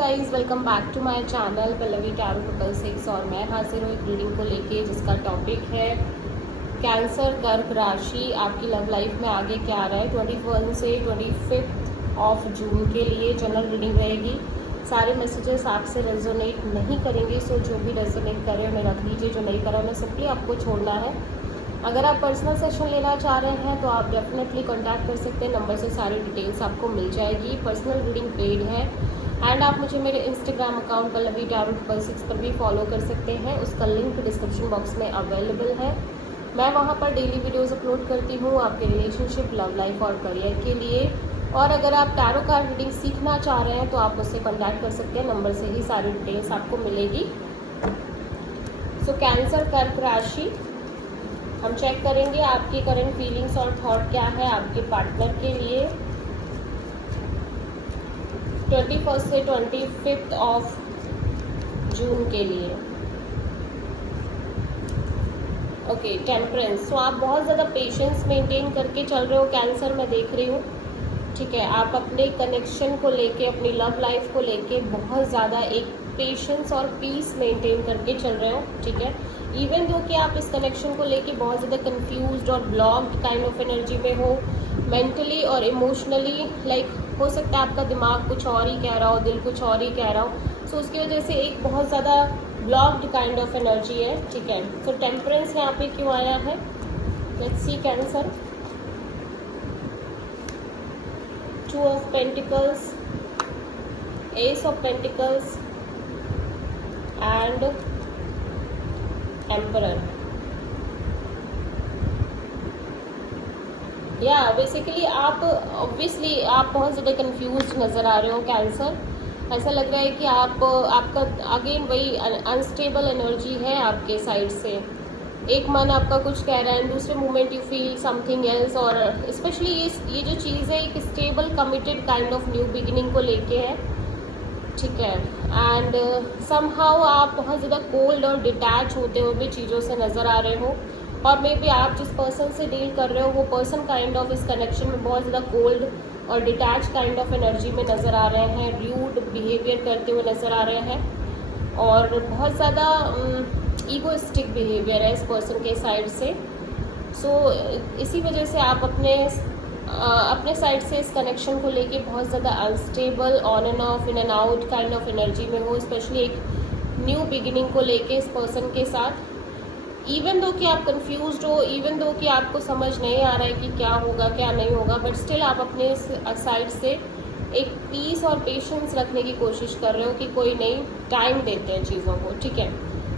Guys, welcome back to my channel Pallavi tarot 666 और मैं हाजिर हूँ एक रीडिंग को लेके जिसका टॉपिक है कैंसर कर्क राशि। आपकी लव लाइफ में आगे क्या आ रहा है 21 से 25 ऑफ जून के लिए जनरल रीडिंग रहेगी। सारे मैसेजेस आपसे रेजोनेट नहीं करेंगे, सो जो भी रेजोनेट करे उन्हें रख लीजिए, जो नहीं करा उन्हें सिंपली आपको छोड़ना है। अगर आप पर्सनल सेशन लेना चाह रहे हैं तो आप डेफिनेटली कांटेक्ट कर सकते हैं, नंबर से सारी डिटेल्स आपको मिल जाएगी। पर्सनल रीडिंग पेड है एंड आप मुझे मेरे इंस्टाग्राम अकाउंट पल्लवी टैरो 666 पर भी फॉलो कर सकते हैं, उसका लिंक डिस्क्रिप्शन बॉक्स में अवेलेबल है। मैं वहां पर डेली वीडियोस अपलोड करती हूँ आपके रिलेशनशिप, लव लाइफ और करियर के लिए। और अगर आप टैरो कार्ड रीडिंग सीखना चाह रहे हैं तो आप मुझसे कॉन्टैक्ट कर सकते हैं, नंबर से ही सारी डिटेल्स आपको मिलेगी। सो कैंसर कर्क राशि हम चेक करेंगे आपकी करंट फीलिंग्स और थॉट क्या है आपके पार्टनर के लिए 21 से 25 ऑफ जून के लिए। Okay, temperance. सो आप बहुत ज़्यादा पेशेंस मेंटेन करके चल रहे हो कैंसर, मैं देख रही हूँ। ठीक है, आप अपने कनेक्शन को लेके, अपनी लव लाइफ को लेके बहुत ज़्यादा एक पेशेंस और पीस मेंटेन करके चल रहे हो। ठीक है, इवन दो कि आप इस कनेक्शन को लेके बहुत ज़्यादा कंफ्यूज्ड और ब्लॉक्ड काइंड ऑफ एनर्जी में हो, मेंटली और इमोशनली। लाइक हो सकता है आपका दिमाग कुछ और ही कह रहा हो, दिल कुछ और ही कह रहा हो, सो उसकी वजह से एक बहुत ज़्यादा ब्लॉक्ड काइंड ऑफ एनर्जी है। ठीक है, सो टेम्परेंस यहाँ पे क्यों आया है, let's see cancer. 2 of Pentacles, Ace of Pentacles and Emperor। या बेसिकली आप ऑब्वियसली आप बहुत ज़्यादा कंफ्यूज नज़र आ रहे हो कैंसर। ऐसा लग रहा है कि आपका अगेन वही अनस्टेबल एनर्जी है आपके साइड से। एक मन आपका कुछ कह रहा है, दूसरे moment you feel something else. और स्पेशली ये जो चीज़ है एक stable committed kind of new beginning को लेके है। ठीक है, एंड समहाउ आप बहुत ज़्यादा कोल्ड और डिटैच होते हुए भी चीज़ों से नज़र आ रहे हो। और मे बी आप जिस पर्सन से डील कर रहे हो वो पर्सन काइंड ऑफ इस कनेक्शन में बहुत ज़्यादा कोल्ड और डिटैच काइंड ऑफ एनर्जी में नज़र आ रहे हैं, र्यूड बिहेवियर करते हुए नज़र आ रहे हैं और बहुत ज़्यादा ईगोइस्टिक बिहेवियर है इस पर्सन के साइड से। सो इसी वजह से आप अपने साइड से इस कनेक्शन को लेके बहुत ज़्यादा unstable, on end of, in and out kind of energy में हो, स्पेशली एक न्यू बिगिनिंग को लेके इस पर्सन के साथ। इवन दो कि आप कंफ्यूज्ड हो, इवन दो कि आपको समझ नहीं आ रहा है कि क्या होगा क्या नहीं होगा, बट स्टिल आप अपने साइड से एक पीस और पेशेंस रखने की कोशिश कर रहे हो कि कोई नहीं, टाइम देते हैं चीज़ों को। ठीक है,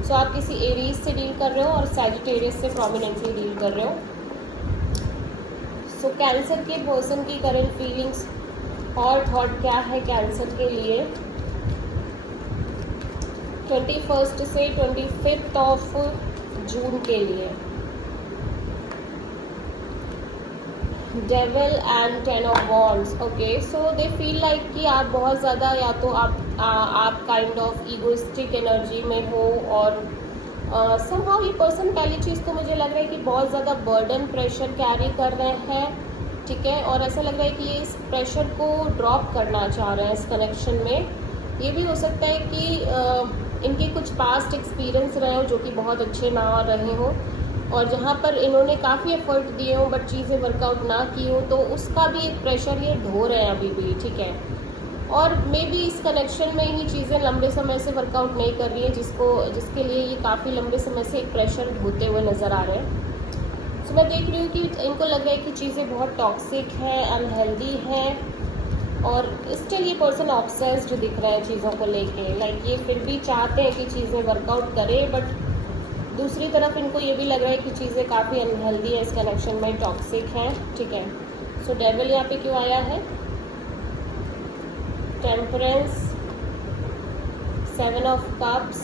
सो आप किसी एरीज से डील कर रहे हो और सैजिटेरियस से प्रोमिनेंटली डील कर रहे हो। सो कैंसर के पर्सन की करंट फीलिंग्स और थॉट क्या है कैंसर के लिए 21 से 25 ऑफ जून के लिए। Devil and 10 of wands. Okay, so they feel like कि आप बहुत ज़्यादा या तो आप काइंड ऑफ ईगोइस्टिक एनर्जी में हो और समहाउ ये पर्सन, पहली चीज़ तो मुझे लग रहा है कि बहुत ज़्यादा बर्डन, प्रेशर कैरी कर रहे हैं। ठीक है, और ऐसा लग रहा है कि ये इस प्रेशर को ड्रॉप करना चाह रहे हैं इस कनेक्शन में। ये भी हो सकता है कि इनके कुछ पास्ट एक्सपीरियंस रहे हो जो कि बहुत अच्छे ना रहे हो और जहाँ पर इन्होंने काफ़ी एफर्ट दिए हों बट चीज़ें वर्कआउट ना की हो, तो उसका भी एक प्रेशर ये ढो रहे हैं अभी भी। ठीक है, और मे बी इस कनेक्शन में ही चीज़ें लंबे समय से वर्कआउट नहीं कर रही है, जिसके लिए ये काफ़ी लंबे समय से एक प्रेशर ढोते हुए नज़र आ रहे हैं। सो मैं देख रही हूँ कि इनको लग रहा है कि चीज़ें बहुत टॉक्सिक हैं, अनहेल्दी हैं और स्टिल ये पर्सन ऑब्सेस्ड दिख रहा है चीज़ों को लेके। लाइक ये फिर भी चाहते हैं कि चीज़ें वर्कआउट करें, बट दूसरी तरफ इनको ये भी लग रहा है कि चीज़ें काफ़ी अनहेल्दी है इस कनेक्शन में, टॉक्सिक हैं। ठीक है, सो डेविल यहाँ पे क्यों आया है, temperance, 7 of cups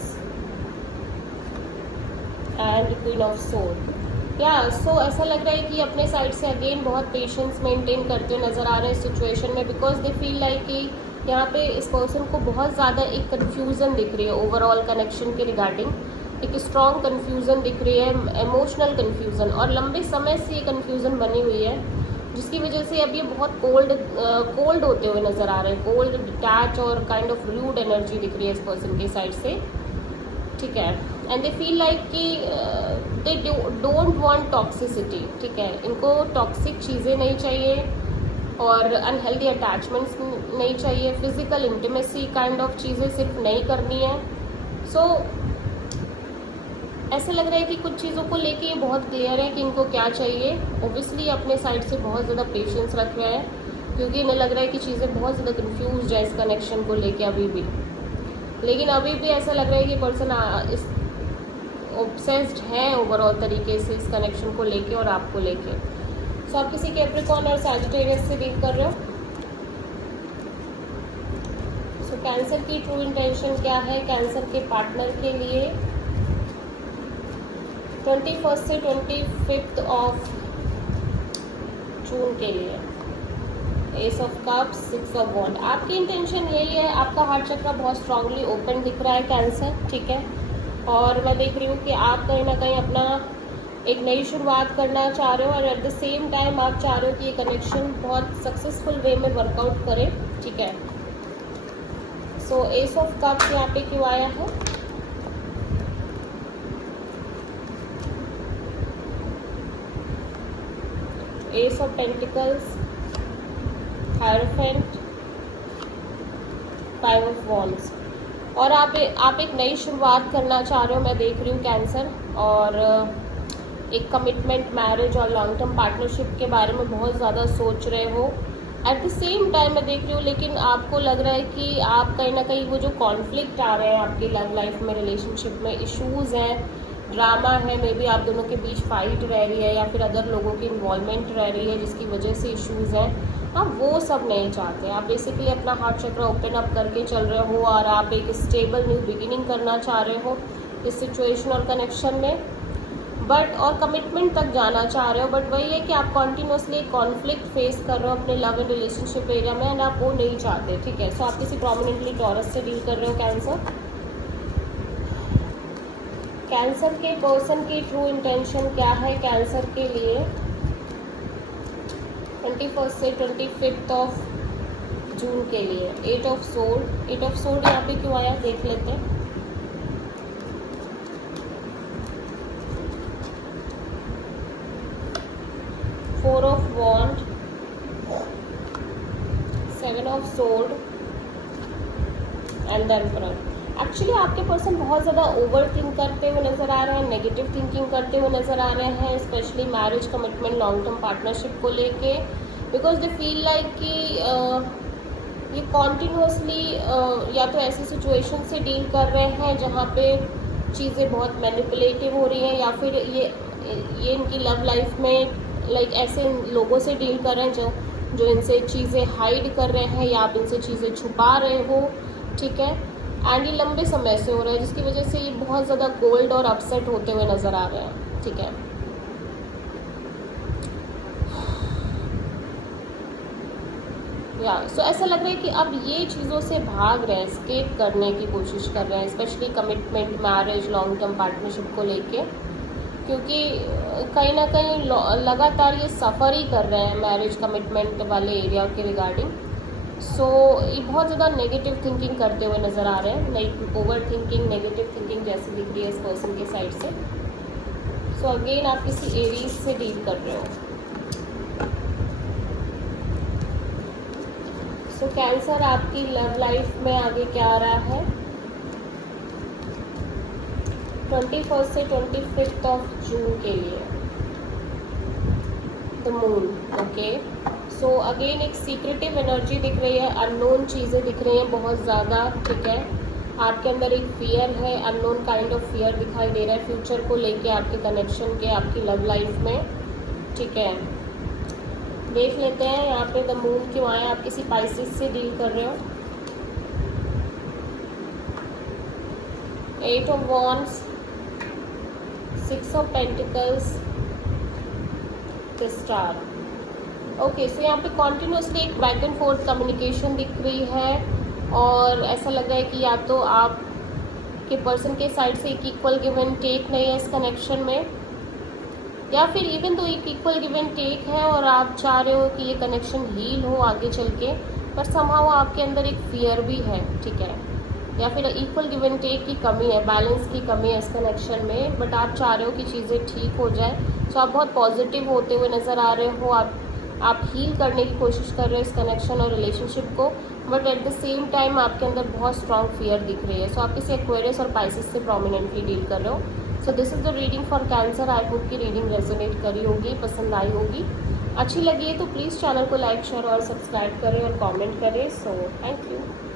and queen of sword. या सो ऐसा लग रहा है कि अपने साइड से अगेन बहुत पेशेंस मेंटेन करते हुए नज़र आ रहे हैं इस सिचुएशन में, बिकॉज दे फील लाइक कि यहाँ पे इस पर्सन को बहुत ज़्यादा एक कन्फ्यूज़न दिख रही है ओवरऑल कनेक्शन के रिगार्डिंग। एक स्ट्रॉन्ग कन्फ्यूज़न दिख रही है, इमोशनल कन्फ्यूज़न, और लंबे समय से ये कन्फ्यूज़न बनी हुई है जिसकी वजह से अब ये बहुत कोल्ड होते हुए नज़र आ रहे हैं, कोल्ड, डिटैच और काइंड ऑफ रूड एनर्जी दिख रही है इस पर्सन की साइड से, ठीक है। एंड दे फील लाइक कि दे डोंट वांट टॉक्सिसिटी, ठीक है। इनको टॉक्सिक चीज़ें नहीं चाहिए और अनहेल्दी अटैचमेंट्स नहीं चाहिए, फिजिकल इंटीमेसी काइंड ऑफ चीज़ें सिर्फ नहीं करनी है। सो ऐसा लग रहा है कि कुछ चीज़ों को लेके ये बहुत क्लियर है कि इनको क्या चाहिए। ओबियसली अपने साइड से बहुत ज़्यादा पेशेंस रख रहे हैं क्योंकि इन्हें लग रहा है कि चीज़ें बहुत ज़्यादा कन्फ्यूज है इस कनेक्शन को लेके अभी भी। लेकिन अभी भी ऐसा लग रहा है कि पर्सन इस ऑब्सेस्ड है ओवरऑल तरीके से इस कनेक्शन को लेके और आपको लेके। सो आप किसी कैप्रिकॉर्न और सैजिटेरियस से डील कर रहे हो। सो कैंसर की ट्रू इंटेंशन क्या है कैंसर के पार्टनर के लिए 21 से 25 ऑफ जून के लिए। एस ऑफ कप्स, 6 ऑफ वॉन्ड। आपकी इंटेंशन यही है, आपका हार्ट चक्र बहुत स्ट्रांगली ओपन दिख रहा है कैंसर, ठीक है। और मैं देख रही हूँ कि आप कहीं ना कहीं अपना एक नई शुरुआत करना चाह रहे हो और एट द सेम टाइम आप चाह रहे हो कि ये कनेक्शन बहुत सक्सेसफुल वे में वर्कआउट करे, ठीक है। सो एस ऑफ कप्स यहाँ पे क्यों आया है? S of pentacles, hierophant, 5 of wands. और आप एक नई शुरुआत करना चाह रहे हो, मैं देख रही हूँ कैंसर, और एक कमिटमेंट, मैरिज और लॉन्ग टर्म पार्टनरशिप के बारे में बहुत ज़्यादा सोच रहे हो। एट द सेम टाइम मैं देख रही हूँ लेकिन आपको लग रहा है कि आप कहीं ना कहीं वो जो कॉन्फ्लिक्ट आ रहे हैं आपकी लव लाइफ में, रिलेशनशिप में, इश्यूज़ हैं, ड्रामा है, मे बी आप दोनों के बीच फाइट रह रही है या फिर अदर लोगों की इन्वॉल्वमेंट रह रही है जिसकी वजह से इश्यूज़ हैं, आप वो सब नहीं चाहते। आप बेसिकली अपना हार्ट चक्र ओपन अप करके चल रहे हो और आप एक स्टेबल न्यू बिगिनिंग करना चाह रहे हो इस सिचुएशन और कनेक्शन में, बट और कमिटमेंट तक जाना चाह रहे हो। बट वही है कि आप कॉन्टिन्यूसली कॉन्फ्लिक्ट फेस कर रहे हो अपने लव एंड रिलेशनशिप एरिया में एंड आप वो नहीं चाहते, ठीक है। सो आप किसी प्रोमिनेंटली टॉरस से डील कर रहे हो कैंसर। कैंसर के पर्सन की ट्रू इंटेंशन क्या है कैंसर के लिए 21 से 25 ऑफ जून के लिए। 8 ऑफ सोर्ड, 8 ऑफ सोर्ड यहाँ पे क्यों आया देख लेते हैं। Four of wand, 7 of sword and the emperor. Actually आपके पर्सन बहुत ज़्यादा ओवर थिंक करते हुए नज़र आ रहे हैं, नेगेटिव थिंकिंग करते हुए नज़र आ रहे हैं, specially marriage, commitment, long term partnership को लेके, बिकॉज दे फील लाइक कि ये कॉन्टिन्यूसली या तो ऐसी सिचुएशन से डील कर रहे हैं जहाँ पे चीज़ें बहुत मैनिपुलेटिव हो रही हैं, या फिर ये इनकी लव लाइफ में लाइक ऐसे लोगों से डील कर रहे हैं जो इनसे चीज़ें हाइड कर रहे हैं या आप इनसे चीज़ें छुपा रहे हो, ठीक है। एंड ये लंबे समय से हो रहा है जिसकी वजह से ये बहुत ज़्यादा कोल्ड और अपसेट होते हुए नज़र आ रहे हैं, ठीक है। या सो ऐसा लग रहा है कि अब ये चीज़ों से भाग रहे हैं, एस्केप करने की कोशिश कर रहे हैं, specially commitment, marriage, long term partnership को लेके, क्योंकि कहीं ना कहीं लगातार ये सफ़र ही कर रहे हैं मैरिज कमिटमेंट वाले एरिया के रिगार्डिंग। सो ये बहुत ज़्यादा नेगेटिव थिंकिंग करते हुए नज़र आ रहे हैं, like over thinking, negative thinking जैसी दिख रही है इस पर्सन के साइड से। सो अगेन आप किसी एरीज से डील कर रहे हो। सो कैंसर आपकी लव लाइफ में आगे क्या आ रहा है 21 से 25 ऑफ जून के लिए। The moon, okay. So again एक सीक्रेटिव एनर्जी दिख रही है, अननोन चीज़ें दिख रही हैं बहुत ज़्यादा, ठीक है। आपके अंदर एक फियर है, अननोन काइंड ऑफ फियर दिखाई दे रहा है फ्यूचर को लेके, आपके कनेक्शन के, आपकी लव लाइफ में, ठीक है। देख लेते हैं यहाँ पे द मून क्यों आया। आप किसी पाइसेस से डील कर रहे हो। 8 of wands, 6 of pentacles, the star. Okay, so यहाँ पे कॉन्टिन्यूसली एक बैक एंड फोर्थ कम्युनिकेशन दिख रही है और ऐसा लग रहा है कि या तो आप के पर्सन के साइड से एक इक्वल गिव एंड टेक नहीं है इस कनेक्शन में, या फिर इवन तो एक इक्वल गिव एंड टेक है और आप चाह रहे हो कि ये कनेक्शन हील हो आगे चल के, पर समहाउ आपके अंदर एक फियर भी है, ठीक है, या फिर इक्वल गिव एंड टेक की कमी है, बैलेंस की कमी है इस कनेक्शन में, बट आप चाह रहे हो कि चीज़ें ठीक हो जाए। सो आप बहुत पॉजिटिव होते हुए नज़र आ रहे हो, आप हील करने की कोशिश कर रहे हो इस कनेक्शन और रिलेशनशिप को, but at the same time आपके अंदर बहुत स्ट्रॉन्ग फियर दिख रही है। सो आप किसी एक्वेरियस और पाइसेस से प्रोमिनेंटली डील कर रहे हो। So this is the reading for cancer. I hope की रीडिंग रेजोनेट करी होगी, पसंद आई होगी। अच्छी लगी है तो प्लीज़ चैनल को लाइक शेयर और सब्सक्राइब करें और कमेंट करें। So thank you.